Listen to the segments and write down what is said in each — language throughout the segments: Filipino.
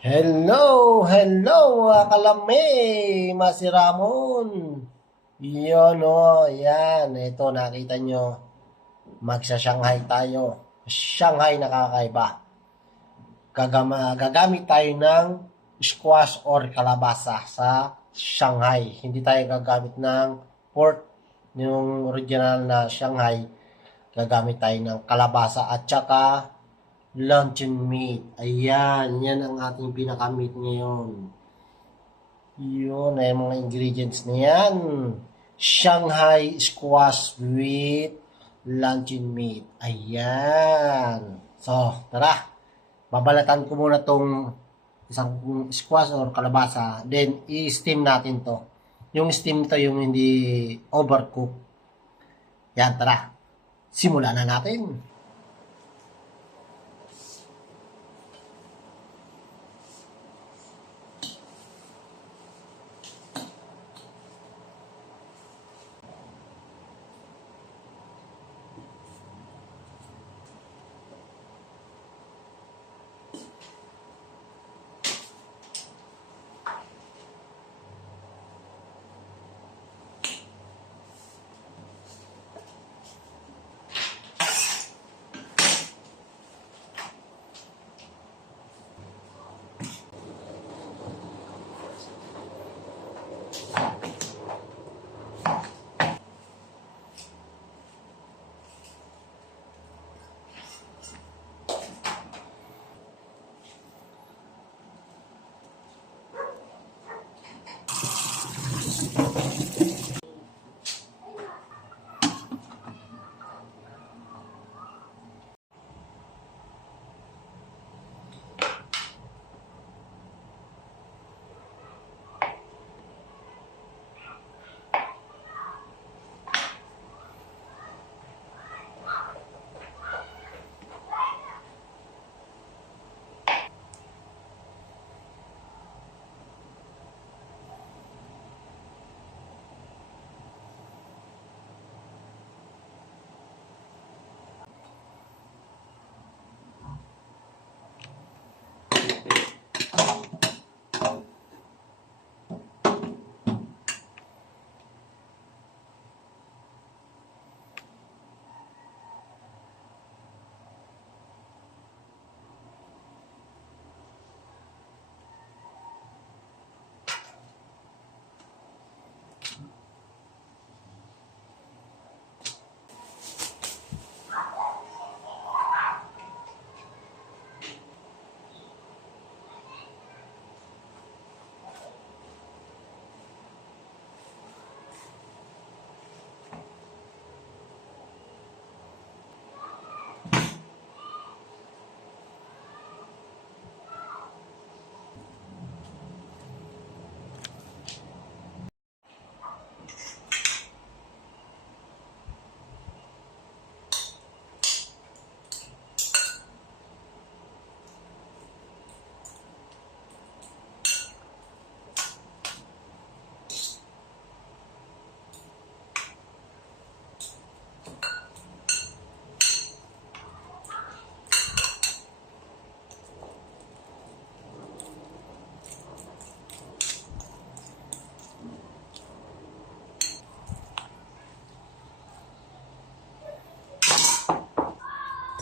Hello, hello mga kalami, Masiramon. Yun o, yan. Ito nakita nyo, magsa-Shanghai tayo. Shanghai nakakaiba. Gagamit tayo ng squash or kalabasa sa Shanghai. Hindi tayo gagamit ng pork, yung original na Shanghai. Gagamit tayo ng kalabasa at saka luncheon meat. Ayan, yan ang ating pinaka-meat ngayon. Yun ay mga ingredients na yan. Shanghai squash with luncheon meat. Ayan. So, tara. Babalatan ko muna tong isang squash or kalabasa. Then, i-steam natin to. Yung steam to yung hindi overcook. Yan, tara. Simulan na natin.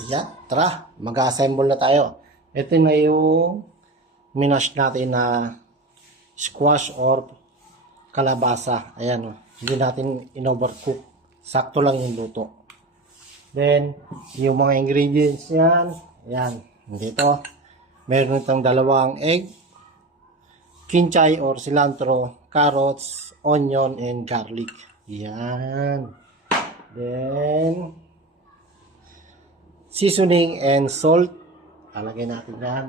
Ayan, tara, mag-assemble na tayo. Ito na yung minash natin na squash or kalabasa. Ayan, hindi natin in-overcook. Sakto lang yung luto. Then, yung mga ingredients yan, ayan, dito. Meron itong dalawang egg, kinchay or cilantro, carrots, onion, and garlic. Ayan. Then, seasoning and salt. Lalagay natin yan.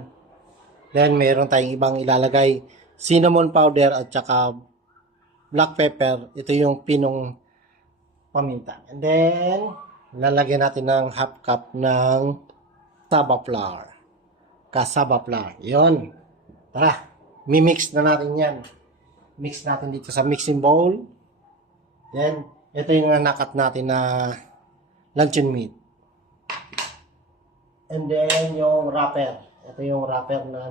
Then, meron tayong ibang ilalagay. Cinnamon powder at saka black pepper. Ito yung pinong paminta. And then, lalagyan natin ng half cup ng cassava flour. Cassava flour. Yun. Tara, mimix na natin yan. Mix natin dito sa mixing bowl. Then, ito yung nakat natin na luncheon meat. And then, yung wrapper. Ito yung wrapper na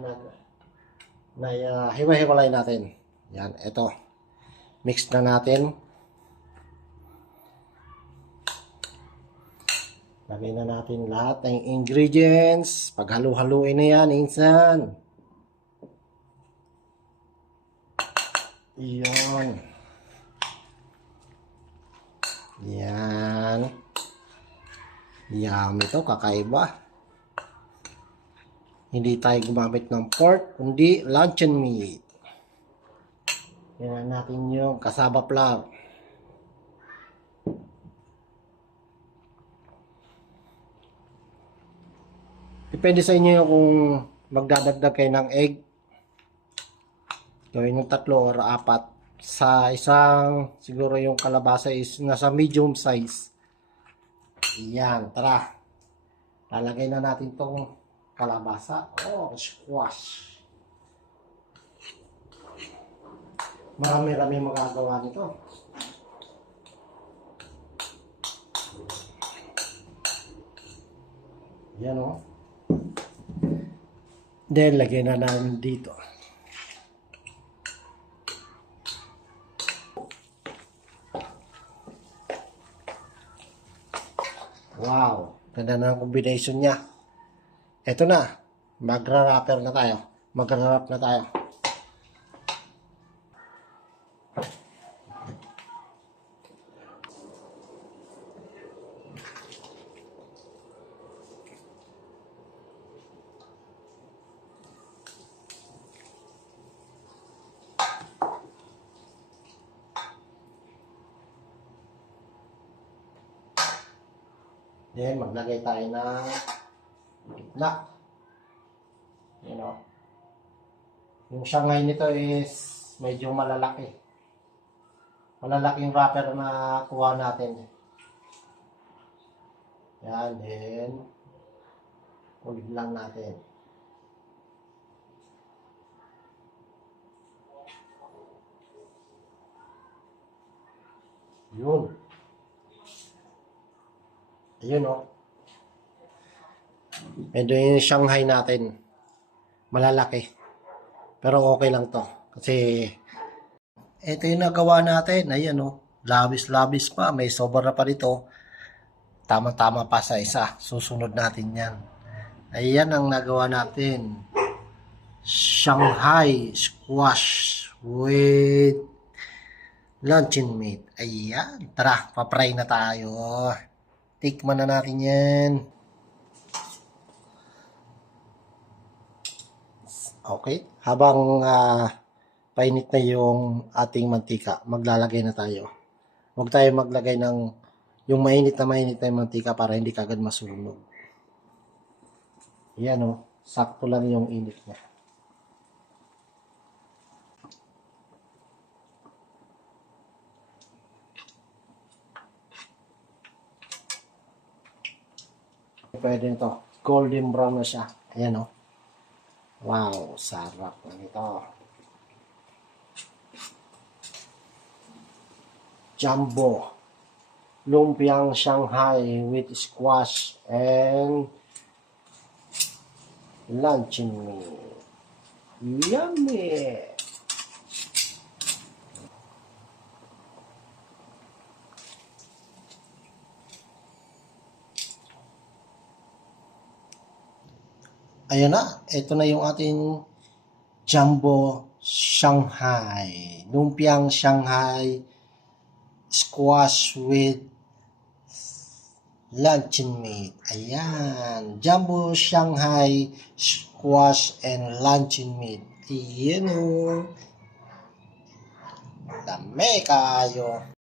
na hiwa-hiwalay natin. Yan, ito. Mix na natin. Lagay na natin lahat ng ingredients. Paghalu-haluin na yan, insan. Yan. Yan. Yummy to, kakaiba. Hindi tayo gumamit ng pork, kundi luncheon meat. Yan natin yung cassava flour. Depende sa inyo kung magdadagdag kayo ng egg. Gawin yung 3 or 4. Sa isang, siguro yung kalabasa is nasa medium size. Yan, tara. Lalagay na natin tong kalabasa. Oh, squash. Marami-rami magagawa nito. Yan o. Then, lagyan na natin dito. Wow, ganda na ang combination niya. Ito na, magra-wrapper na tayo. Magra-wrap na tayo. Then, maglagay tayo ng gitna. You know. Yung Shanghai nito is medyo malalaki. Malalaking wrapper na kuha natin. Yan, then ulit lang natin. Yun. Ayun o. Ito yung Shanghai natin. Malalaki. Pero okay lang to. Kasi ito yung nagawa natin. Ayan o. Labis-labis pa. May sobra pa dito. Tama-tama pa sa isa. Susunod natin yan. Ayan ang nagawa natin. Shanghai squash with luncheon meat. Ayan. Tara, papry na tayo. Tikman na natin yan. Okay. Habang painit na yung ating mantika, maglalagay na tayo. Huwag tayo maglagay ng yung mainit na yung mantika para hindi kagad masunog. Yan o. Sakto lang yung init niya. Pwede nito. Golden brown na siya. Ayan o. Wow, sarap na nito. Jumbo. Lumpiang Shanghai with squash and luncheon meat. Yummy! Ayan na, ito na yung ating Jumbo Shanghai. Lumpiang Shanghai squash with luncheon meat. Ayan. Jumbo Shanghai squash and luncheon meat. Ayan o. Dami kayo.